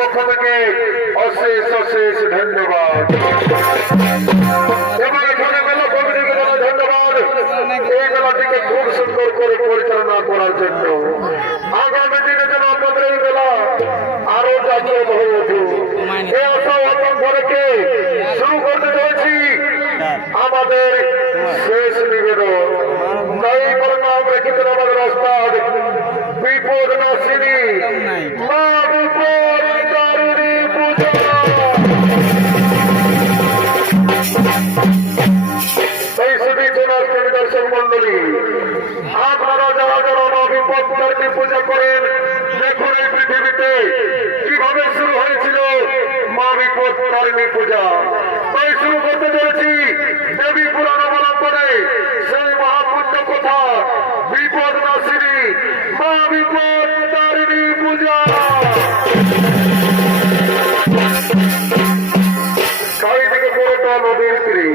পক্ষ থেকে অশেষ অশেষ ধন্যবাদ এবং এখানে মেলা কমিটিকে ধন্যবাদ এই মেলাটিকে খুব সুন্দর করে পরিচালনা করার জন্য। আগামী দিনে যেন আপনাদের এই মেলা আরো জাগ্রত হয়ে উঠুক এই আশা অর্পণ করে শুরু করতে চলেছি আমাদের শেষ নিবেদন। তাই নাম রেখেছেন আমাদের ওস্তাদ বিপদ নাসিনী মা বিপদ তারিণী পূজা। তাই শুনেছেন আজকের দর্শক মন্ডলী, আপনারা যারা যারা মা বিপদ তারিণী পূজা করেন দেখুন এই পৃথিবীতে কিভাবে শুরু হয়েছিল মা বিপদ তারিণী পূজা। তাই শুরু করতে চলেছি দেবী পুরাণ অবলম্বনে সেই মহাপুণ্য কথা বিপদ নাসিনী মা বিপদ তারিণী পূজা। চারিদিকে করতা নদীর তীরে,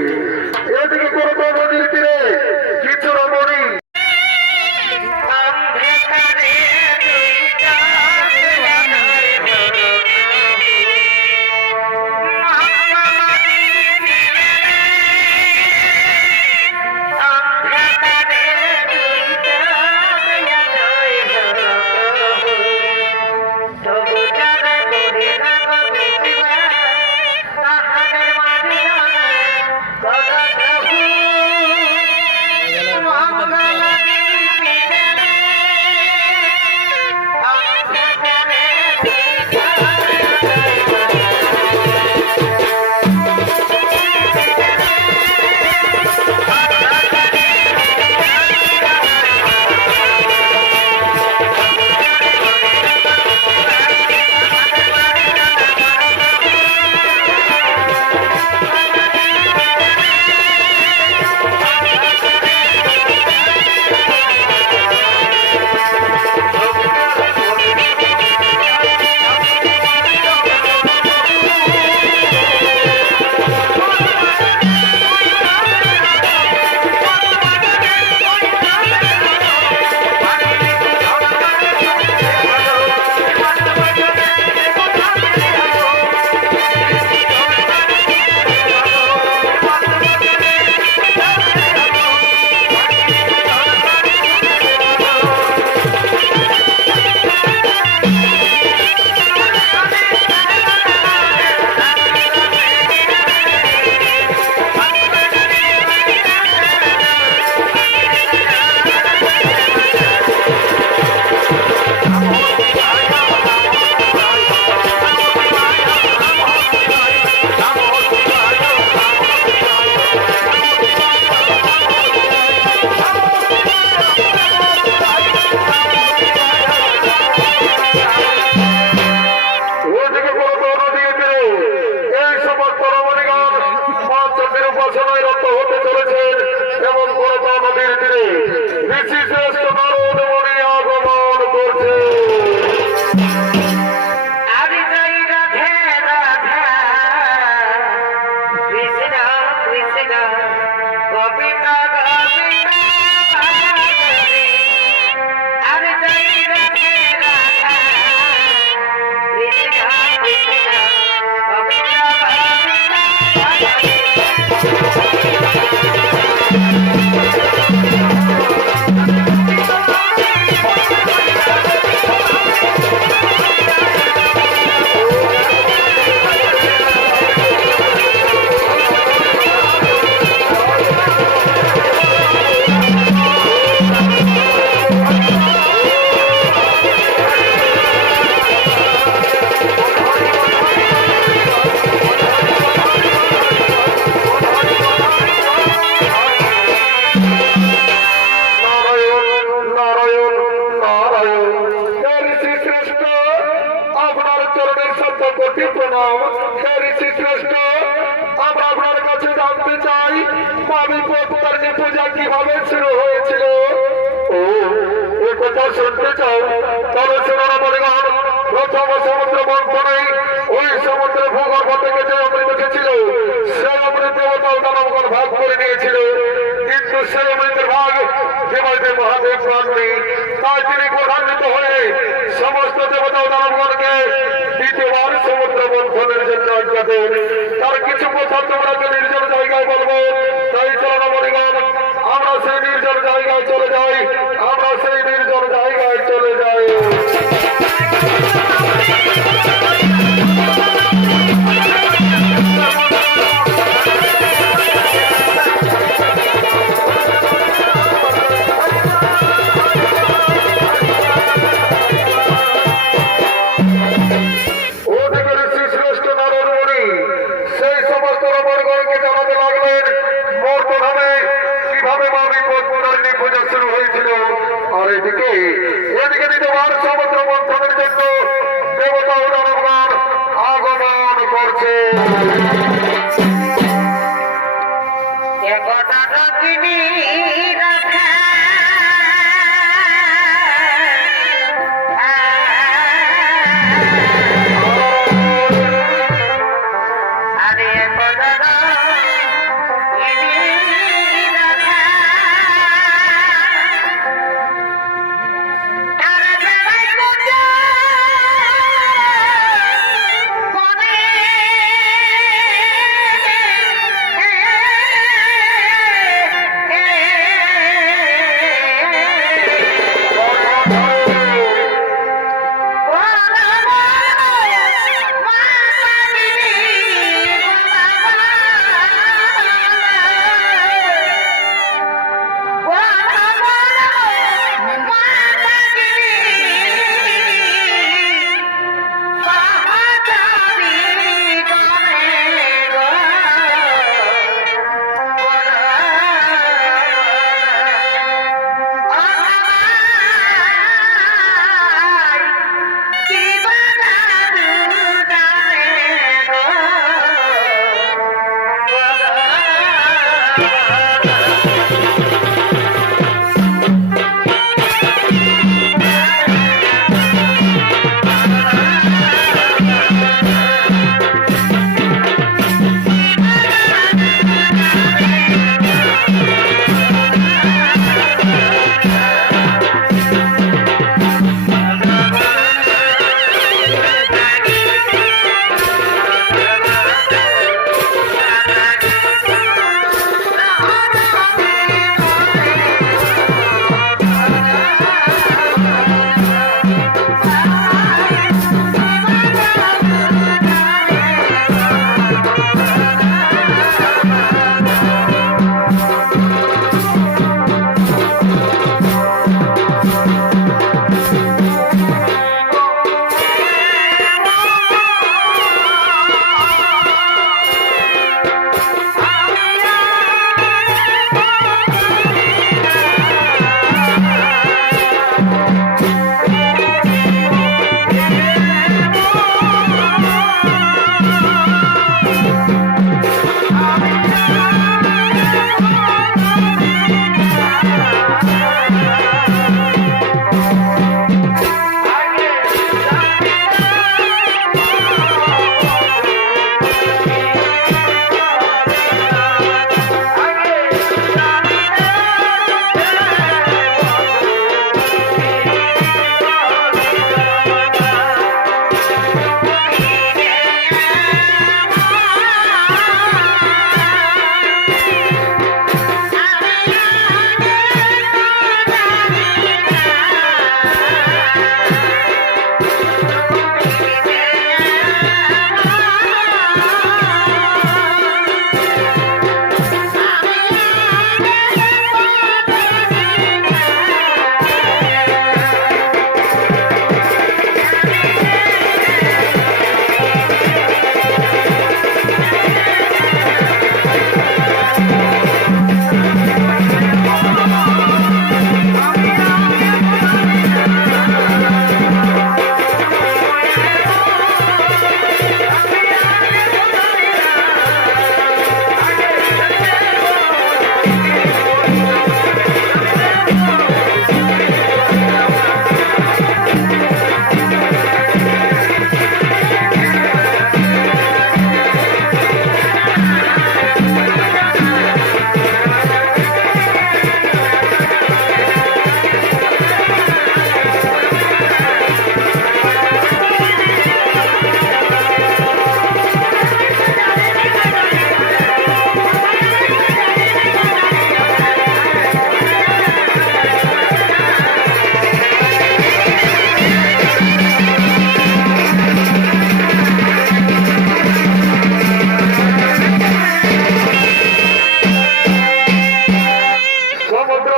এদিকে করতা নদীর তীরে কিছু রমণী ঋষি শ্রেষ্ঠ নারদ মুনি আগমন করছে। আমি যাই রাধে রাধা কৃষ্ণ কৃষ্ণ গোবিন্দ গোবিন্দ আমি যাই রাধে রাধা কৃষ্ণ কৃষ্ণ গোবিন্দ প্রণাম। হে ঋষি শ্রেষ্ঠ, আমরা আপনার কাছে জানতে চাই মামি পত্তারিণী পূজা কিভাবে শুরু হয়েছিল। ও এ কথা শুনতে চাও? তাহলে শুনুন বলিগণ। প্রথম সমুদ্র মন্থনে ওই সমুদ্রের ভূগর্ভ থেকে যে অমৃত এসেছিল সেই অমৃত দেবতাও দানবগণ ভাগ করে নিয়েছিল, কিন্তু সেই অমৃতের ভাগ দেবাদেব মহাদেব পাননি। তাই তিনি ক্রোধান্বিত হয়ে সমস্ত দেবতা ও দানবগণকে দ্বিতীয়বার সমুদ্র মন্থনের জন্য আজ্ঞা দেন। তার কিছু কথা তোমরাকে নির্জন জায়গায় বলবো, তাই চলো বলিগণ আমরা সেই নির্জন জায়গায় চলে যাই। আমরা সেই নির্জন জায়গায় চলে যাই। এদিকে দ্বিতীয়বার সমুদ্র মন্থনের জন্য দেবতা ও দানবগণ আগমন করছে।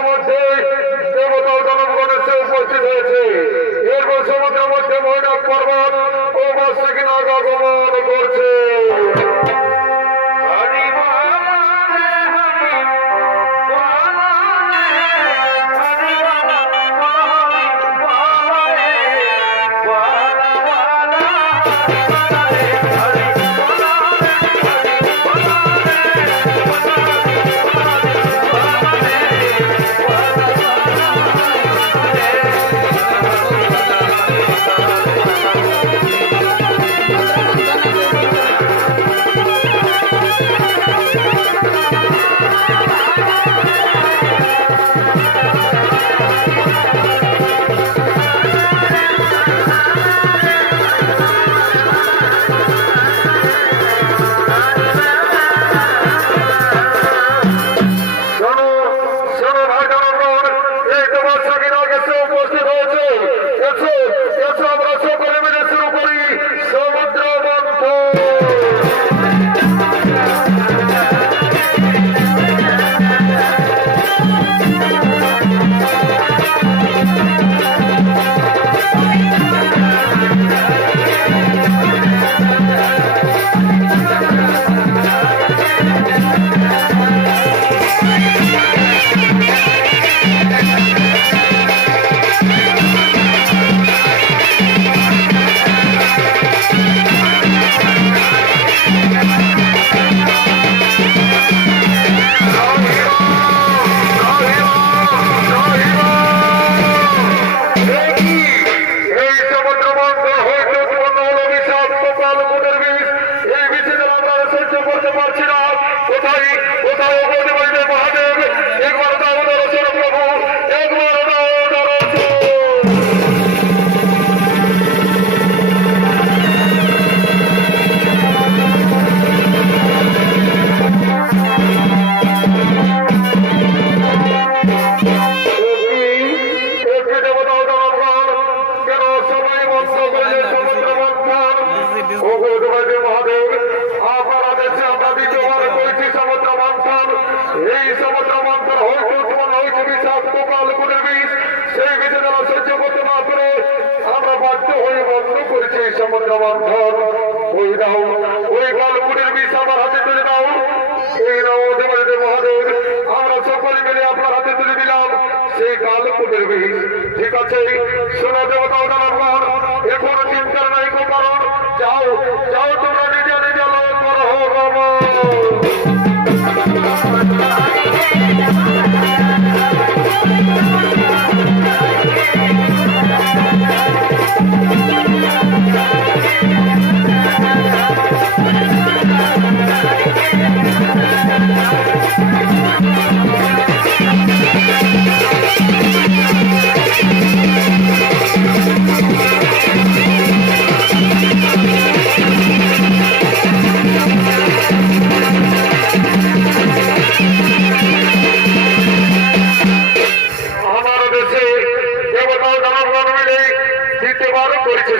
মধ্যে দেবতা ও দানবগণ এসে উপস্থিত হয়েছে। এরপর সমুদ্রের মধ্যে মৈনাক পর্বত ও বার্ষিক নাগ আগমন করছে। সমুদ্র মন্থন ওই দাও, ওই কালকুটের বিষ আমার হাতে তুলে দাও। এই নাও দেবাদেব মহাদেব, আমরা সকলে মিলে আপনার হাতে তুলে দিলাম সেই কালকুটের বিষ। ঠিক আছে, শোনো দেবতা দানবগণ, এখন চিন্তার নাই কো কারণ। যাও যাও, তোমরা নিজে নিজে লয় করো গমন।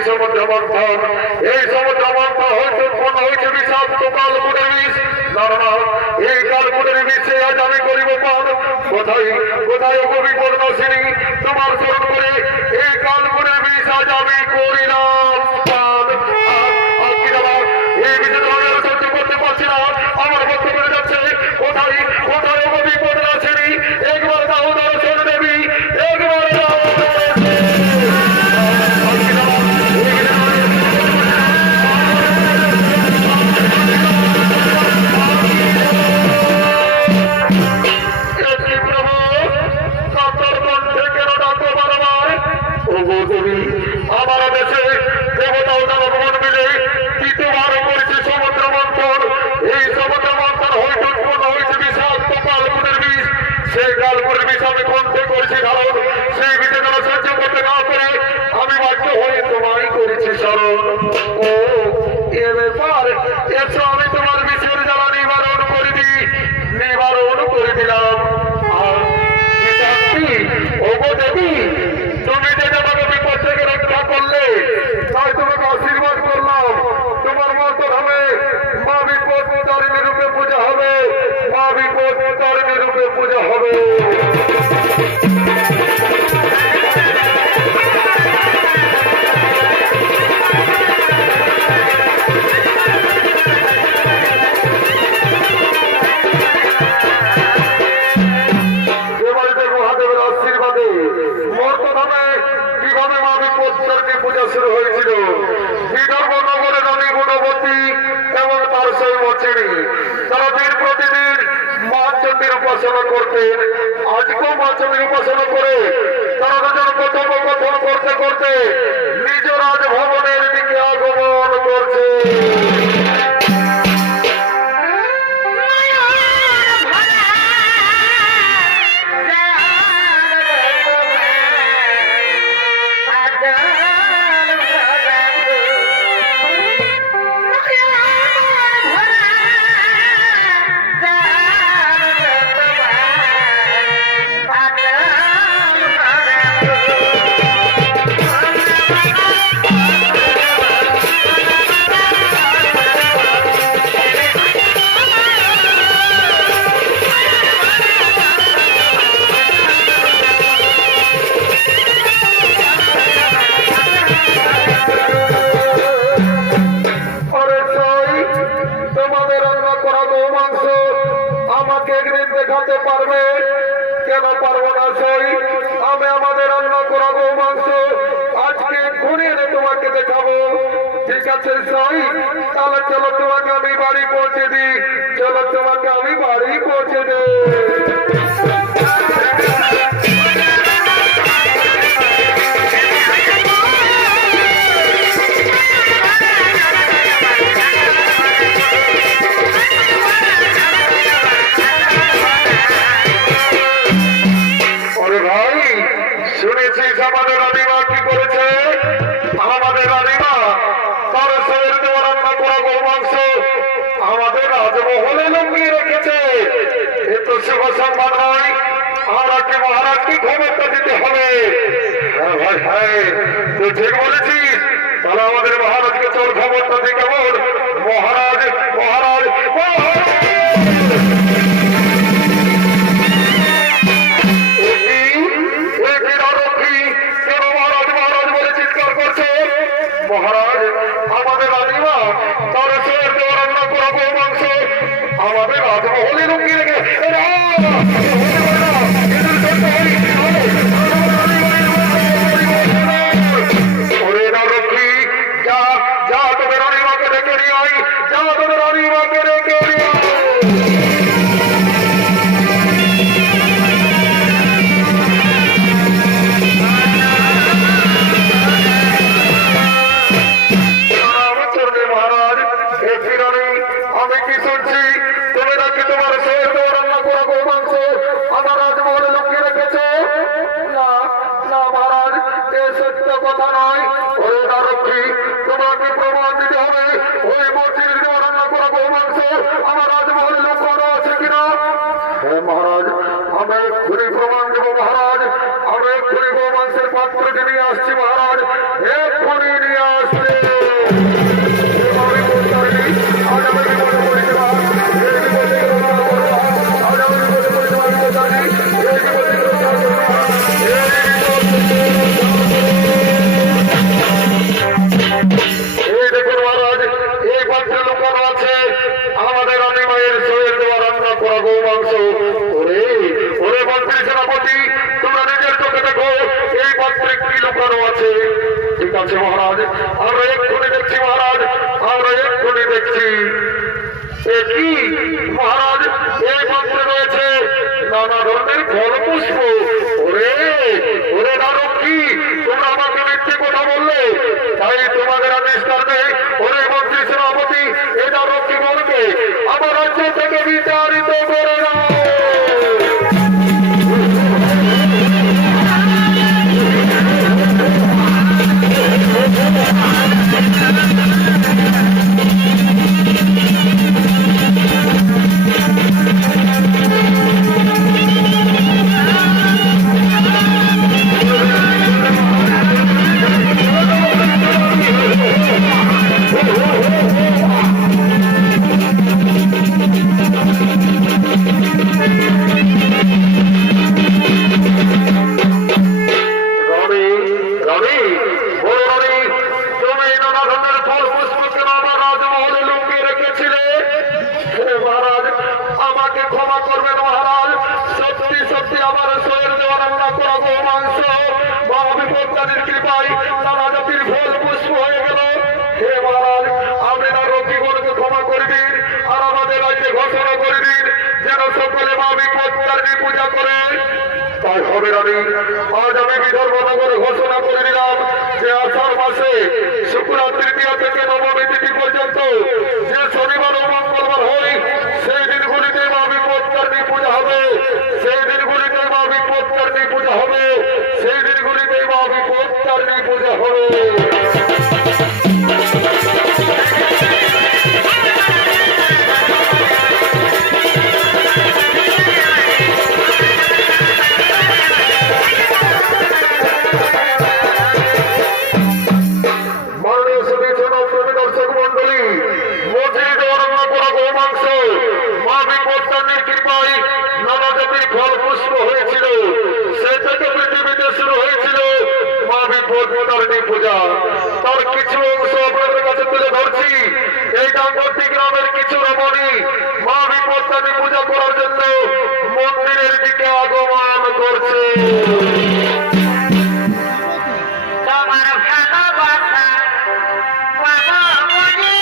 সমুদ্র মন্থন, এই সমুদ্র মন্থন হয়তো উৎপন্ন হয়েছে বিষাক্ত কালকুটের বিষ। না, এই কালকুটের বিষে আজ আমি করিব পান। কোথায় কোথায় অবিপদ নসিনী, তোমার স্মরণ করে এই কালকুটের বিষ আজ আমি করিলাম পান। এই বিষে তোমাদের সহ্য করতে পারছি না, আমার বক্ষ বেড়ে যাচ্ছে। কোথায় কোথায় অবিপদ নসিনী, একবার দাও দর্শন দেবী, একবার দাও আমার দেশে দেবতা ও দানবগণ মিলে তৃতীয়বার করেছে সমুদ্র মন্থন। এই সমুদ্র মন্থন হয়তো উৎপন্ন হয়েছে বিষাক্ত কালকুটের বিষ। সেই কালকুটের বিষ আমি কণ্ঠে করেছি ধারণ। সেই বিষে যেন সহ্য করতে না পেরে আমি বাধ্য হয়ে তোমায় করেছি স্মরণ। ও এ ব্যাপার, এসো আমি তোমার বিষের জ্বালা নিবারণ করে দিই, নিবারণ করে দিলাম। আর ওগো দেবী, তুমি যে আমাকে বিপদ থেকে রক্ষা করলে, তাই তোমাকে আশীর্বাদ করলাম। তোমার মত হবে মা বিপদ তারিণী রূপে পূজা হবে, মা বিপদ তারিণী রূপে পূজা হবে। তারা দিন প্রতিদিন মা চণ্ডীর উপাসনা করতেন। আজকেও মা চণ্ডীর উপাসনা করে তারা দুজন কথোপকথন করতে করতে নিজ রাজভবনের দিকে আগমন করছে। দেখাতে পারবে? কেন পারবো না সই? আমি আমাদের রান্না করা গো মাংস আজকে ঘুরে তোমাকে দেখাবো। ঠিক আছে সই, তাহলে চলো তোমাকে আমি বাড়ি পৌঁছে দিই। চলো তোমাকে আমি বাড়ি পৌঁছে দিই। শুনেছিস আমাদের রানীমা কি করেছে? আমাদের রানীমা তার শরীর দেওয়া রান্না করা গো মাংস আমাদের রাজমহলে লুকিয়ে রেখেছে। এ তো শুভ সংবাদ নয়। আর আজকে মহারাজকে খবরটা দিতে হবে। হ্যাঁ ভাই, হ্যাঁ তুই ঠিক বলেছিস। তাহলে আমাদের মহারাজকে চোর খবরটা দিই। কেমন? মহারাজ মহারাজ মহারাজ মহারাজ আমাদের রানীমা তার শরীর দেওয়া রান্না করা গো মাংস আমাদের রাজমহলে লুকিয়ে রেখে ওরে রক্ষী, যা যা তোদের রানীমাকে ডেকে নিয়ে আই। যা তোদের রানীমাকে ডেকে নিয়ে আই। আমি কি শুনছি তুমি নাকি তোমার শরীর দেওয়া রান্না করা গো মাংস আমার রাজমহলে লুকিয়ে রেখেছো? না না মহারাজ, এ সত্য কথা নয়। ওরে রক্ষী, তোমাকে প্রমাণ দিতে হবে ওই মসজিদ দেওয়া রান্না করা গো মাংস আমার রাজমহলে লুকানো আছে কিনা। হ্যাঁ মহারাজ, আমি এক্ষুনি প্রমাণ দেব মহারাজ। আমি এক্ষুনি গো মাংসের পাত্রটি নিয়ে আসছি মহারাজ, এক্ষুনি নিয়ে আসছে। আমাদের রানী মায়ের শরীর দেওয়া রান্না করা গো মাংস। ওরে ওরে মন্ত্রী সেনাপতি, তোমরা নিজের চোখে দেখো এই পাত্রে কি লুকানো আছে। ঠিক আছে মহারাজ, আমরা এক্ষুনি দেখছি মহারাজ, আমরা এক্ষুনি দেখছি। কি মহারাজ, এই পাত্রে রয়েছে নানা ধরনের ফল পুষ্প। ওরে ওরে রক্ষী, তোমরা আমাকে মিথ্যে কথা বললে, তাই তোমাদের আদেশ করবে ওরে মন্ত্রী সেনাপতি এটা রক্ষী বলবে আমার রাজ্য থেকে বিতাড়িত করে দাও। ঘোষণা যেন সকলে মা বিপত্তারিণী পূজা করে। তাই হবে আমি আজ আমি বিধর্মনগরে ঘোষণা করে দিলাম যে আষাঢ় মাসে শুক্লা তৃতীয়া থেকে নবমী তিথি পর্যন্ত যে শনিবার ও মঙ্গলবার হয় সেই দিনগুলিতে মা বিপত্তারিণী পূজা হবে, সেই দিনগুলিতে মা বিপত্তারিণী পূজা হবে, সেই দিনগুলিতে মা বিপত্তারিণী পূজা হবে। ফল পুষ্প হয়েছিল, সে থেকে পৃথিবীতে শুরু হয়েছিল মা বিপত্তারিণী পূজা। তার কিছু অংশ আপনাদের কাছে তুলে ধরছি। এই ডাঙ্গরটি গ্রামের কিছু রমণী মা বিপত্তারিণী পূজা করার জন্য মন্দিরের দিকে আগমন করছে। তোমার ভালোবাসা বাবা মনি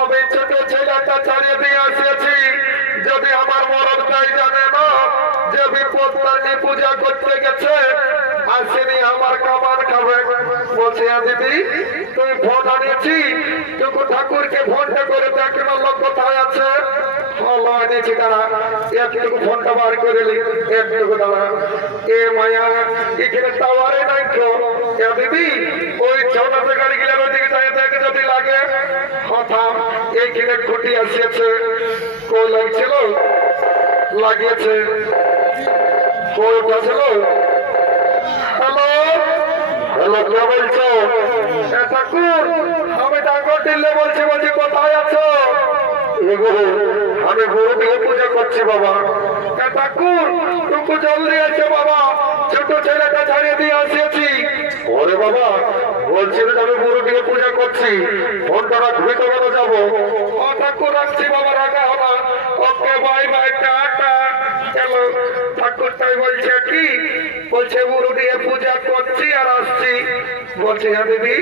আমি ছোট ছেলেটা ছাড়িয়ে দিয়ে আসিয়াছি, যদি আমার মরদটাই জানে না যে বিপত্তারিণী পূজা করতে গেছে, আসেনি আমার কামান খাবে। বলছে দিদি তুই ফোন আনিয়েছি, টুকু ঠাকুরকে ফোনটা করে দেখে বললো কোথায় আছে। হলো এনেছি, দাঁড়া একটুকু ফোনটা বার করে নি, একটুকু দাঁড়া। এ মায়া এখানে টাওয়ারে নাই তো দিদি, ওই ছোটতে গাড়ি গেলে ওদিকে যাই দেখে যদি লাগে হঠাৎ এইখানে খুঁটি আসিয়েছে, কই লাগছিল লাগিয়েছে, কইটা ছিল। হ্যালো হ্যালো, কে বলছো? ঠাকুর আমি ডাঙ্গর দিল্লে বলছি, বলছি কোথায় আছো? আমি গরু দিয়ে পূজা করছি বাবা। ঠাকুর টুকু জলদি আছে বাবা, ছোট ছেলেটা ছাড়িয়ে দিয়ে আসিয়েছি। ওরে বাবা বলছিল আমি গরু দিয়ে পূজা করছি, ফোনটা রাখবি তো কেন যাবো? ও ঠাকুর রাখছি বাবা, রাখা হলো। Okay bye bye, tata. চলো ঠাকুরটাই বলছে কি, বলছে গরু দিয়ে পূজা করছি আর আসছি। বলছে হ্যাঁ দিদি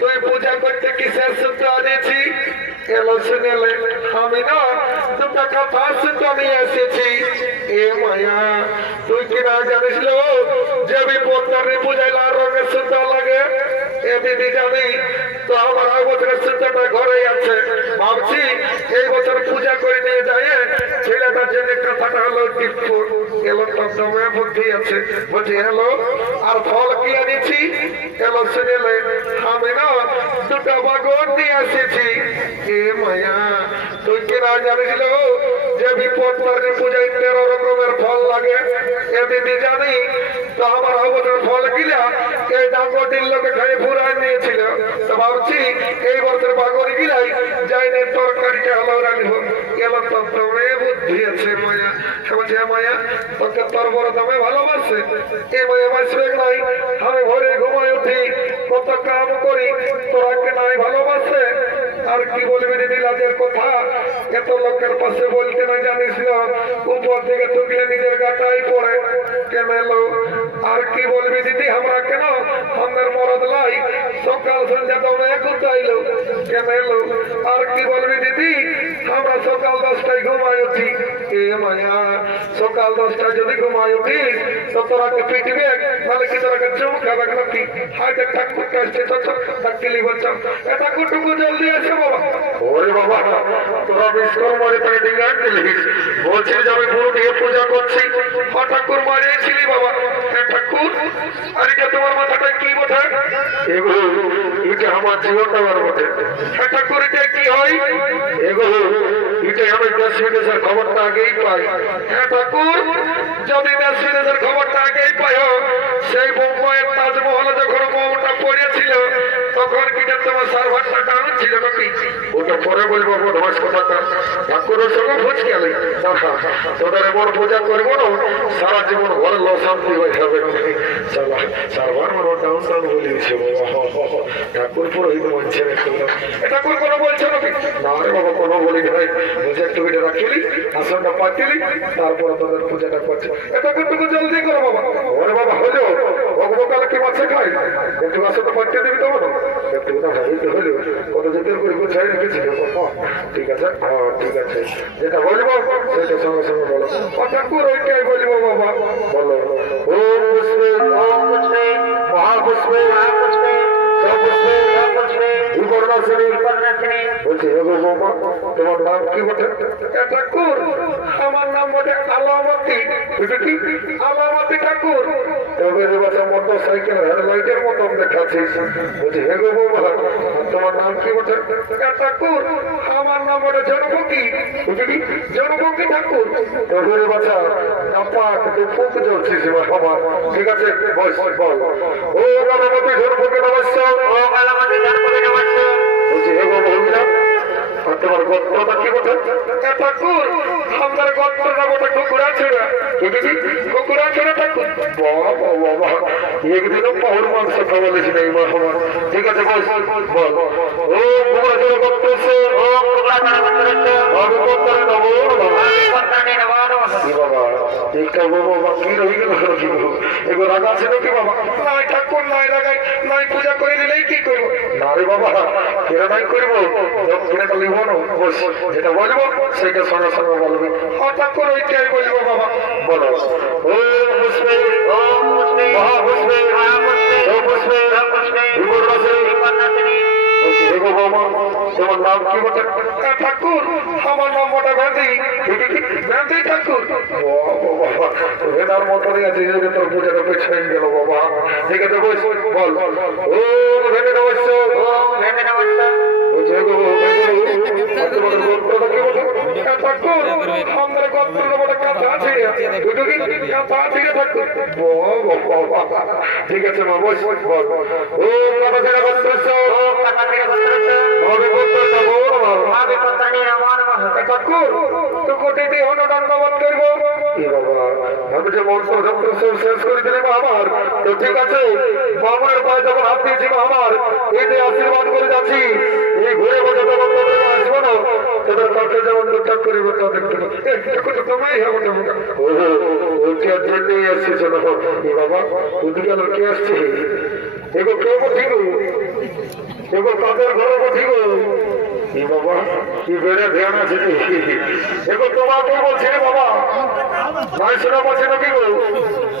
তুই পূজা করতে কিসের সূত্র আনিয়েছি? এলো শুনেলে আমি না দুটা কথা শুনতে নিয়ে এসেছি। এ মায়া তুই কি না জানিস লো যে বিপত্তারিণী পূজায় লাল রঙের সূত্র লাগে? এ দিদি জানি তো, আমার ওই বছরের সূত্রটা ঘরে আছে, ভাবছি এই বছর পূজা করে নিয়ে যায় ছেলেটার জন্য কথাটা হলো টিপুর। এলো তবে বুদ্ধি আছে, বলছি হ্যালো আর ফল কি আনিয়েছি? এলো শুনেলে আমি না দুটা বাগন নিয়ে এসেছি। এ মায়া তুই কি না জানিস যে বিপত্তারিণী পূজায় 13 রকমের ফল লাগে? এ দিদি জানি তো আমার অবদান ফল গিলা এই ডাঙ্গটির লোকে খাই ফুরাই নিয়েছিল। তো ভাবছি এই বছর বাগর গিলাই যাইনে তরকারিটা হলো রাখব। এলো তো তবে বুদ্ধি আছে মায়া। বলছে মায়া তোকে তোর বড় দামে ভালোবাসে, এ মায়া বাঁচবে নাই। আমি ভোরে ঘুমাই উঠি, কত কাম করি, তোরাকে নাই ভালোবাসে। আর কি বলবি দিদি লাজের কথা, এত লোকের পাশে বলতে না জানিস না, উপর থেকে তুকলে নিজের গাটাই পড়ে। কেন এলো আর কি বলবি দিদি, আমরা কেন আমাদের মরদ লাই সকাল সন্ধ্যা দমে কুতাইলো। কেন এলো আর কি বলবি দিদি, আমরা সকাল 10টায় ঘুমাই উঠি। এ মায়া সকাল 10টায় যদি ঘুমাই উঠি তো তোরাকে পিটবে, নাহলে কি তোরাকে চমকাবে নাকি? হাইতে ঠাকুরটা আসছে, ডাক্তিলি বলছো এ ঠাকুরটুকু জলদি আসে বাবা। ওরে বাবা তোরা বিশ্বকর্মারে তাই ডিঙ্গা দিলিস, বলছিস যে আমি পুরো দিয়ে পূজা করছি, ঠাকুর মারিয়েছিলি বাবা। ঠাকুর আর এটা তোমার মাথাটা কি বটে? এগুলো এটা আমার জীবনটা বটে। ঠাকুর এটা কি হয়? এগুলো এটা আমি দেশ বিদেশের খবরটা আগেই পাই। হ্যাঁ ঠাকুর, যদি দেশ বিদেশের খবরটা আগেই পাই, সেই বোম্বাইয়ের তাজমহলে যখন বউটা পড়েছিল তখন কি তোমার সার্ভারটা ডাউন ছিল নাকি? ওটা পরে বলবো বদমাস কথাটা। ঠাকুরের সঙ্গে ভোজ গেলে তোদের এমন পূজা করবো না, সারা জীবন ঘরে লো শান্তি হয়ে যাবে। সার্ভার আমার ডাউন ডাউন বলিয়েছে ঠাকুর পুরোহিত মানছে না। ঠাকুর কোনো বলছে নাকি? না রে বাবা কোনো বলি নাই, বুঝে একটু কেটে রাখলি, আসনটা পাঠিলি, তারপরে তোদের পূজাটা করছে। ঠাকুরটুকু জলদি করো বাবা। ওরে বাবা হলো ভগবকালে কি মাছে খাই, একটু আসনটা পাঠিয়ে দিবি তো না? একটু না ভাবিতে হলো কত জোর করে গোছাই রেখেছিল। ঠিক আছে, হ্যাঁ ঠিক আছে, যেটা বলবো সেটা সঙ্গে সঙ্গে বলো। ঠাকুর ওইটাই বলবো বাবা। বলো ওম পুষ্পে ওম পুষ্পে মহাপুষ্পে মহাপুষ্পে সপুষ্পে সপুষ্পে বিবর্ণাসিনী বিবর্ণাসিনী। বলছি হে গো বৌমা তোমার নাম কি বটে? ঠাকুর আমার নাম বটে আলামতি। বুঝলি কি আলামতি ঠাকুর? তবে বাচ্চা মোটর সাইকেল হেডলাইটের মতো দেখাচ্ছিস। বলছি হে গো বৌমা তোমার নাম কি বটে? ঠাকুর আমার নাম বটে জনপঙ্কি। বুঝলি জনপঙ্কি ঠাকুর। তবে বাচ্চা কাপাক দুপুক জ্বলছিস আমার। ঠিক আছে বল ও আলামতি জনপঙ্কি নমস্কার। ও আলামতি জনপঙ্কি নমস্কার। বলছি হে গো বৌমা তোমার গোত্রটা কি বটে? ঠাকুর আমার গোত্রটা বটে কুকুরা ছেড়া। কুকুরা ছেড়া ঠাকুর। বাবা বাবা একদিনও পাহুর মাংস খাওয়ালিস নেই মা আমার। ঠিক আছে বল ও কুকুরা ছেড়া গোত্র ও কুকুরা ছেড়া গোত্র আমি গোত্রে নবো বাবা। একটা বাবা কি রয়ে গেল কি এগো রাগা আছে নাকি বাবা? নাই ঠাকুর নাই রাগাই, নাই পূজা করে দিলেই কি করবো? না রে বাবা কেনা নাই করবো, দক্ষিণাটা লিখবো না, যেটা বলবো সেটা সঙ্গে সঙ্গে বলবে। হঠাৎ করে ওইটাই বলবো বাবা। বলো ওম পুষ্পে ওম পুষ্পে মহাপুষ্পে মহাপুষ্পে সপুষ্পে সপুষ্পে বিবর্ণাসিনী বিবর্ণাসিনী। তোমার নাম কি বটে? ঠাকুর আমার নাম বটে ভেন্দি। ভেন্দি ঠাকুর। ভেদার মতনই আছে, তোর পূজাটা পেছনে গেল বাবা। ঠিক আছে বল ও ভেন্দি নমস্য ওম ভেন্দি নমস্য। আমাদের গোত্র বটে কাঁথা আছে। কাঁথা আছে ঠাকুর। ঠিক আছে মা বল ও কাঁথা ছেড়া গোত্র ঠাকুর তো কোটি দিয়ে হলো দণ্ডবোধ করবো। আমি যে মন্ত্র যন্ত্র সব শেষ করে দিলে আমার তো ঠিক আছে, বাবার পায়ে যখন হাত দিয়েছি আমার এতে আশীর্বাদ করে যাচ্ছি। এই ঘুরে বসে যখন আসবো না তোদের কাছে যেমন ঠিকঠাক করিব তাদের তোমায় হবে না। ওইটার জন্যই আসছিস না বাবা। ওদিকে কে আসছে এগো কেউ ঠিক এগো কাদের ঘরে ঠিক বাবা কি বেড়ে ধ্যান আছে এগো তোমাকে বলছি রে বাবা। নাই শোনা বলছে নাকি গো?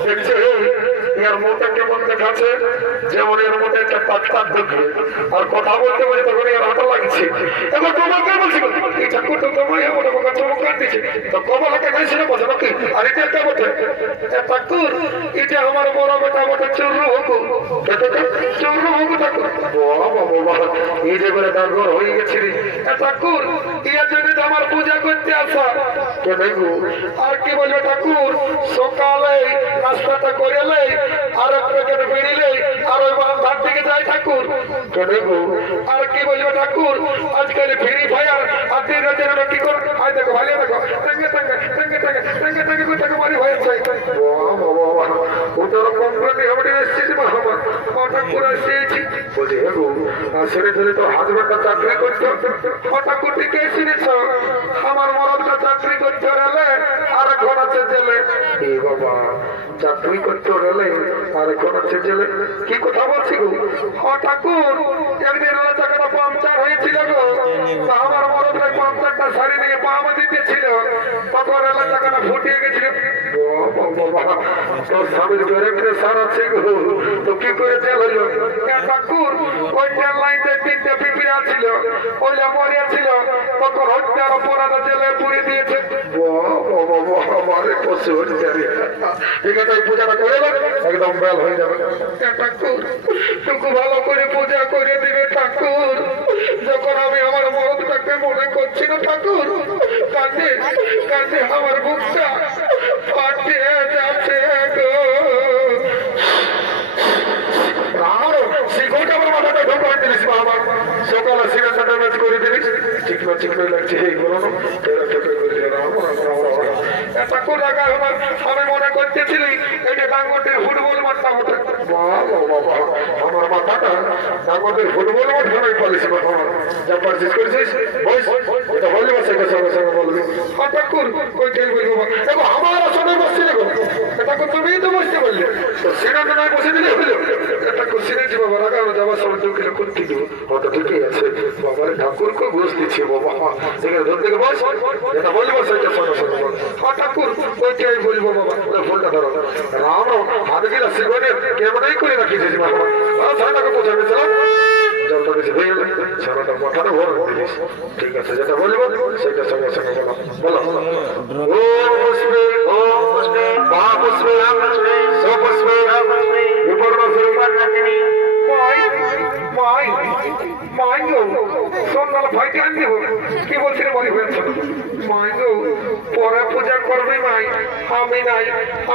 দেখছে এর মোটা কেমন দেখাচ্ছে, যেমন এর মধ্যে একটা পাটপাট ঢুকবে আর কথা বলতে বলে তখন এর হাঁটা লাগছে। এবার তোমাকে বলছি এই ঠাকুর তো তোমায় ওটা বোকা চমৎকার দিচ্ছে তো কমলাকে নাই শোনা বলছে নাকি? আর এটা একটা বটে ঠাকুর, এটা আমার বড় বেটা বটে চৌরু হকু। চৌরু হকু ঠাকুর। বাবা এই যে করে ডাকঘর হয়ে গেছে ঠাকুর। ইয়ার জন্য আমার পূজা করতে আসা। আর কি বলবো ঠাকুর, সকালে নাস্তাটা করে আর এক প্যাকেট বেরিলে আর ওই বাম ধার থেকে যায় ঠাকুর। কেন গো? আর কি বলবো ঠাকুর, আজকাল ফ্রি ফায়ার আর দিন রাতের কি করে? আয় দেখো ভালো দেখো, সঙ্গে সঙ্গে সঙ্গে সঙ্গে সঙ্গে সঙ্গে করে টাকা মারি হয়ে যায়। ওটার কোম্পানি আমি এসেছি ঠাকুর এসেছি বলছি হে গো, ছেড়ে ছেড়ে তো হাজবেন্ডটা চাকরি করছো, ঠাকুর থেকে শুনেছ আমার মরদটা চাকরি করতে রেলে আর এখন আছে জেলে। এ বাবা, চাকরি করতে রেলে আর এখন আছে জেলে, কি কথা বলছি গো? ঠাকুর একদিন রেলে চাকাটা পাংচার হয়েছিল গো, তা আমার মরদটা পাংচারটা সারি নিয়ে পামা দিতেছিল, তখন রেলে চাকাটা ফুটিয়ে গেছিল। তোর স্বামীর ব্রেকে সার আছে গো, তো কি করে জেল হইল? ঠাকুর ওই ট্রেন লাইনে তিনটে পিপিরা ছিল, ওইটা মরিয়াছিল, তখন হত্যার অপরাধে জেলে পুড়ে দিয়েছে। ঠিক আছে, পূজাটা করে একদম বেল হয়ে যাবে। ঠাকুর টুকু ভালো করে পূজা করে দিবে ঠাকুর, যখন আমি আমার মরদটাকে মনে করছি না ঠাকুর, কাঁদে কাঁদে আমার বুকটা ফাটিয়ে যাচ্ছে গো। শিখোটা আমার মাথাটা ঢোকান দিলিস বাবা, সকালে সিনেমাটা ম্যাচ করে দিলিস, চিকনো চিকনো লাগছে এইগুলো না, ঠাকুর লাগা আমি মনে করতেছিলি এটা ডাঙ্গটির ফুটবল মাঠটা ওঠে। আমার মাথাটা ডাঙ্গটির ফুটবল মাঠ ধরে পালিস, যা পারছিস করেছিস এটা বললি বা সেটা সঙ্গে সঙ্গে বলবি। ঠাকুর ওইটাই বলবো, দেখো আমার আসনে বসছি, দেখো ঠাকুর তুমি তো বসতে বললে, তো সিনেমা নয় বসে দিলে হইল। ঠাকুর সিনেছি বাবা, রাগানো যাবার সময় দু কিলো করতে দিব, হয়তো ঠিকই আছে বাবার ঠাকুরকে ঘুষ দিচ্ছি বাবা, সেখানে ধর থেকে বস, যেটা বলবো সেটা সঙ্গে সঙ্গে বল। ঠাকুর ওইটাই বলবো বাবা, ফোনটা ধরো রাম হাত গিলা শিবনে কেমনই করে রাখিয়েছিস বাবা, ছানাটাকে পৌঁছাবে চলো, জলটা বেশি হয়ে গেলে ছানাটা মাথাটা ভর দিলিস। ঠিক আছে, যেটা বলবো সেটা সঙ্গে সঙ্গে বলো বলো। ও পুষ্পে ও পুষ্পে বা পুষ্পে সো পুষ্পে বিপর্ণ ফিরুপান্নাতিনি মাই মাই মাই গো, সোনাল ভাইকে আনতে হবে। কি বলছিস বলি ফেলছো? মাই গো, পরে পূজা করবি মাই, আমি নাই,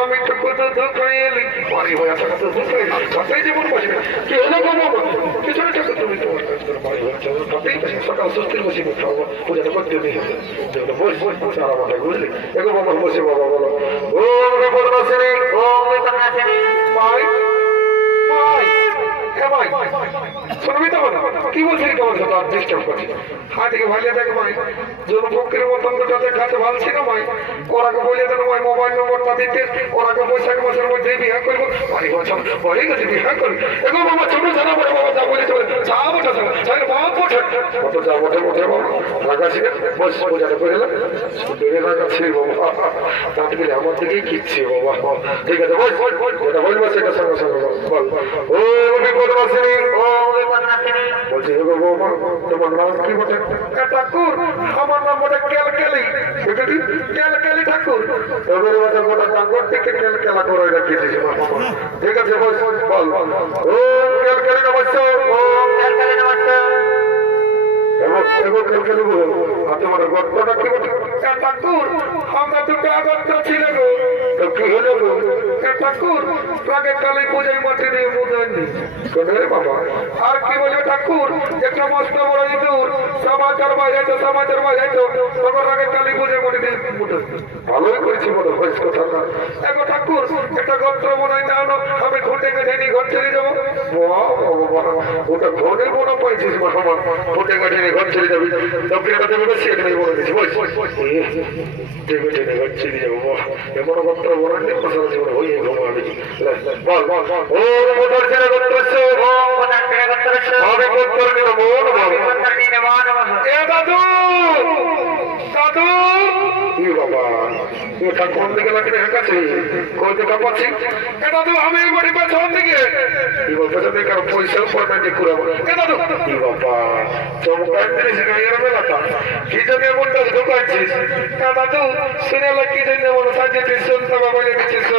আমি তো কত দুঃখ এলি বাড়ি হয়ে আসা কত দুঃখ এলি তাতেই যেমন বসবে। কি হলো গো বাবা? কিছু না ঠাকুর, তুমি তোমার বাড়ি হচ্ছে তাতেই সকাল সুস্থির বসে খাবো, পূজাটা করতে নিয়ে বস বস বস আর আমাকে বুঝলি। এগো বাবা বসে বাবা বলো ও বিপদনাশিনী ও বিপদনাশিনী মাই মাই ভাই শুনবি তো কি বলছি তোমার সাথে আর ডিস্টার্ব করছি। হাতিকে ভাইলে দেখ ভাই, জন ফকির মতন দুটো দেখাতে ভালছি না ভাই, ওরাকে বলে দেন ভাই মোবাইল নম্বরটা দিতে, ওরাকে বৈশাখ মাসের মধ্যে বিয়ে করবো। বাড়ি বছর বলে গেছে বিয়ে করবি। এগো বাবা ছোট জানা বলে বাবা যা বলেছে যা বটে তাহলে বাবা বটে কত যা বটে বটে বাবা রাগাছি না বস পূজাটা করে এলাম বেড়ে রাগাচ্ছি বাবা, তাতে গেলে আমার দিকেই কিচ্ছি বাবা। ঠিক আছে বল যেটা বলবো সেটা সঙ্গে সঙ্গে বল। ও বিপদনাশিনী ও বিপদনাশিনী বলছি এগো বৌমা তোমার নাম কি বটে? ঠাকুর আমার নাম বটে কেলকেলি। কেলকেলি ঠাকুর তোদের মতো গোটা ডাঙ্গর থেকে কেলকেলা করে রাখিয়েছিস। ঠিক আছে বল বল ও কেলকেলি নমস্ত ও কেলকেলি নমস্ত তোমার গর্তটা কি বটে? ঠাকুর আমরা দুটো আগত্র ছিল গো, তো কি হলো গো? ঠাকুর তোকে কালী পূজায় মাটি দিয়ে মুদাইনি শোনে বাবা। আর কি বলবে ঠাকুর, একটা মস্ত বড় ইঁদুর সমাচার বাজাইতো তখন আগে কালী পূজায় মাটি দিয়ে মুদাই। ভালোই করেছি মনে হয় কথা না। দেখো ঠাকুর একটা গত্র মনে না হলো, আমি ঘুটে গেছে ঘর ছেড়ে যাবো। ওটা ঘরে মনে পাইছিস আমার ঘুটে গেছে ঘর ছেড়ে যাবি, দক্ষিণটা দেবে বেশি এখানে বলে দিচ্ছি দেবে টেনে ঘর ছেড়ে যাবো। এমন গত্র মনে নেই সারা জীবন হয়ে ঘুমাবি। বল বল ও মোটর ছেড়ে গত্র আমি গত্র নিয়ে মন বল এ দাদু দাদু বাবা ওটা কোন দিকে লাগলে হেঁকাছি কোন দিকে পাচ্ছি এ দাদু আমি বাড়ি পেছন দিকে পেছন দিকে আর পয়সাও পড়বেন যে ঘুরাবো। এ দাদু বাবা চমকান জিনিস গাইয়ের বেলাটা কি জন্য এমনটা ঢুকাচ্ছিস? দাদু শুনে কি জন্য এমন সাজিয়েছিস শুনতে বাবা বলে দিচ্ছিস।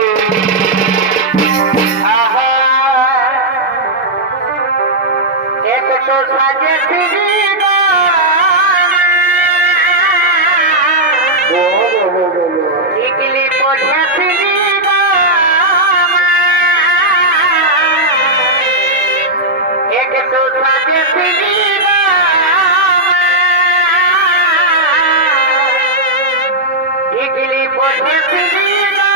বসেছিলি গো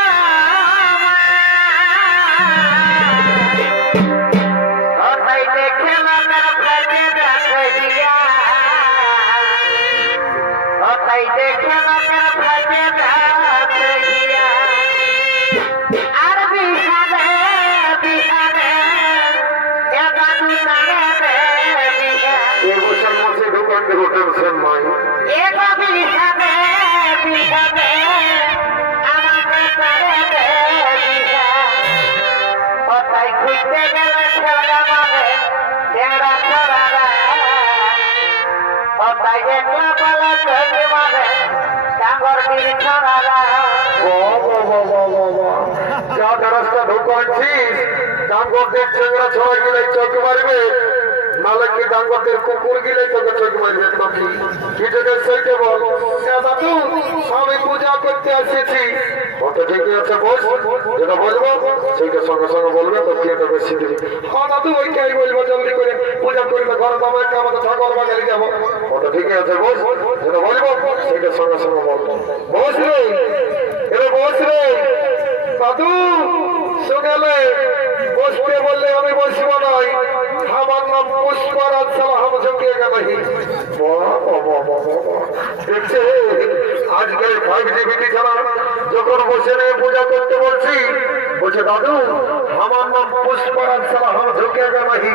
কোথায় দেখে মাতার ফাটে দেখে দিয়া কোথায় দেখে মাতার ফাটে দেখে দিয়া আর বিষাদে বিষাদে একা দুটারে বিষাদ এ বছর মাসে দোকান থেকে টেনশন নাই একা বিষাদে বিষাদে আমাকে করে বিষাদ কোথায় ঘুরতে গেলে ছেড়ে মানে ছেড়া ছড়ারা কোথায় একলা বলে চোখে মানে ডাঙ্গর বীর ছড়ারা যা রাস্তা ঢুকাচ্ছিস ডাঙ্গরদের চেংড়া ছড়া গেলে চোখ মারবে নালে কি ডাঙ্গরদের কুকুর গেলে তোকে চোখ মারবে নাকি কি যদি সেইটা বল দাদু আমি পূজা করতে এসেছি ওটা ঠিকই আছে বস যেটা বলবো সেইটা সঙ্গে সঙ্গে বলবে তো কে তোকে শিখবে হ্যাঁ দাদু ওইটাই বলবো জলদি করে পূজা করবে ঘরে তো একটা আমাদের ঠাকুর বাগানে যাবো ওটা ঠিকই আছে বস যেটা বলবো সেইটা সঙ্গে সঙ্গে বলবো বস রে এরে বস রে দাদু শোনালে বসতে বললে আমি বসবো নাই আমার নাম পুষ্পরাজ সালাম ঝুঁকিয়েগা নাহি দেখছে আজকাল 5G বিটি ছাড়া যখন বসে নিয়ে পূজা করতে বলছি বলছে দাদু আমার নাম পুষ্পরাজ সালাম ঝুঁকিয়েগা নাহি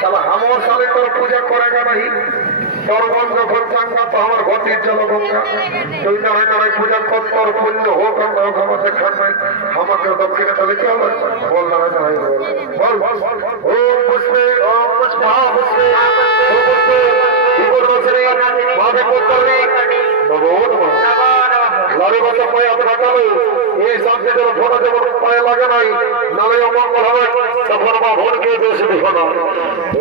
তাহলে আমার সালে তোর পূজা করেগা নাহি তোর মন যখন চাঙ্গা তো আমার ঘটির জল গঙ্গা তুই দাঁড়ায় দাঁড়ায় পূজা কর তোর পুণ্য হোক আমরা হোক আমার দেখার নাই আমাকে দক্ষিণে তাহলে কি হবে বল দাঁড়ায় দাঁড়ায় বল বল ওম পুষ্পে ওম পুষ্পা পুষ্পে ওম পুষ্পে বিপুল বছরে ভাবে করতে নমো নমঃ লারে বাচ্চা পায়ে হাতে ঢাকালো এই শান্তি যেন ফোটা যেমন পায়ে লাগে নাই নালে অমঙ্গল হবে তখন মা ভনকে দোষ দিও না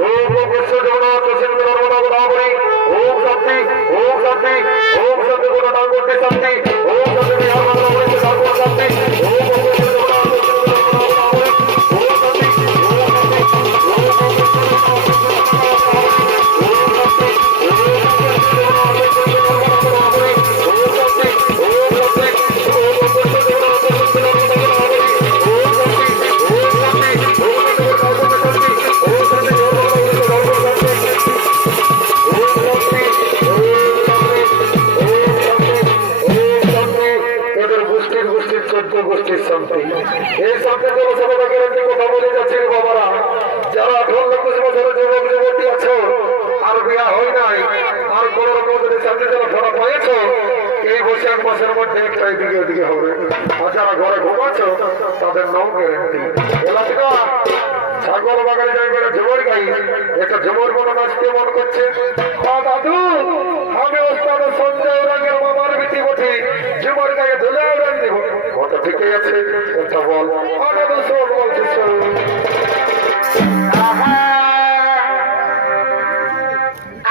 ওম বিশ্ব জগন্নাথ সিন্ধু নর্মদা গোদাবরী ওম শান্তি ওম শান্তি ওম শান্তি গোটা ডাঙ্গরটি শান্তি ওম শান্তি বিহার বাংলা বলিতে ডাঙ্গর শান্তি ওম বিশ্ব জগন্নাথ সিন্ধু নর্মদা গোদাবরী ওম শান্তি গোষ্ঠীর শান্তি এই শান্তি জনসভা গ্যারান্টি কথা বলে যাচ্ছে বাবারা যারা 18-20 বছরের যুবক যুবতী আছো আর বিয়া হয় নাই আর কোন রকম যদি শান্তি জল ধরা পেয়েছো এই বৈশাখ মাসের মধ্যে একটাই দিকে ওদিকে হবে আর যারা ঘরে ঘুমাচ্ছ তাদের নাম গ্যারান্টি এলাকা ছাগল বাগানে যাই বেড়ে ঝুমর গাই একটা ঝুমর কোনো নাচতে মন করছে দাদু আমি ওস্তাদ সঞ্জয় রঙের মামার বিটি বটি ঝুমর গায়ে ধুলে উড়ান দিব ওটা ঠিকই আছে এটা বল আগে তো শোন বলছি শোন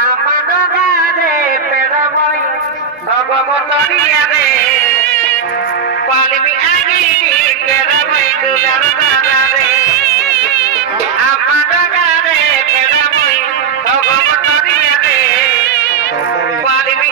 আমার গারে পেড়াময় ভগবতরিয়া রে পালমি আগি পেড়াময় দুলার দাদা রে আমার গারে পেড়াময় ভগবতরিয়া রে পালমি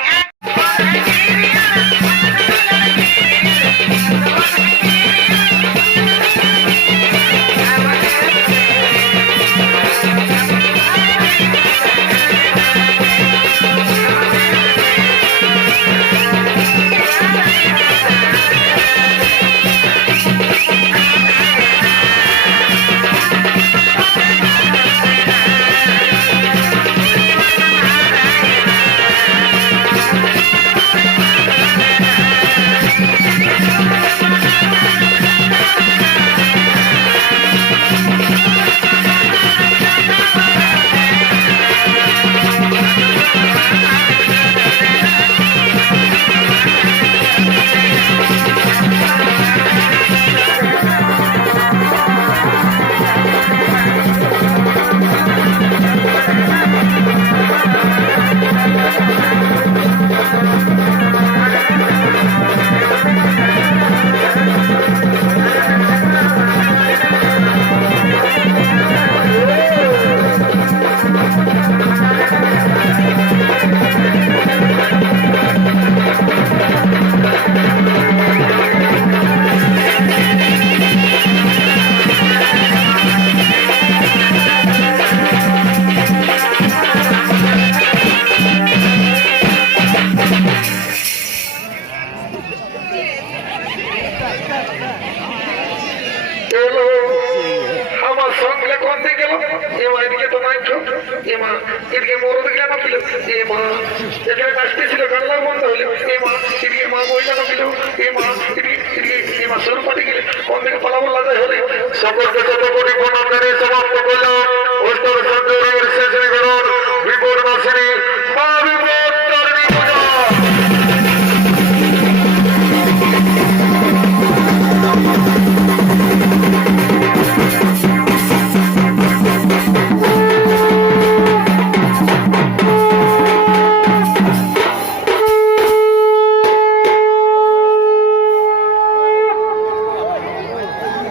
এলো আমার সঙ্গে কোন দিকে গেল এমা এদিকে তো নাই তো এমা এদিকে মরদ গেলে না পেল এমা এখানে কাজটি ছিল গান্লার বন্ধ হইল এমা এদিকে মা মহিলা না পেল এমা এদিকে এমা শুরু পাঠে গেলে কোন দিকে পালাবো লাগাই হলে সকলকে যত কোটি প্রণাম জানিয়ে সমাপ্ত করলাম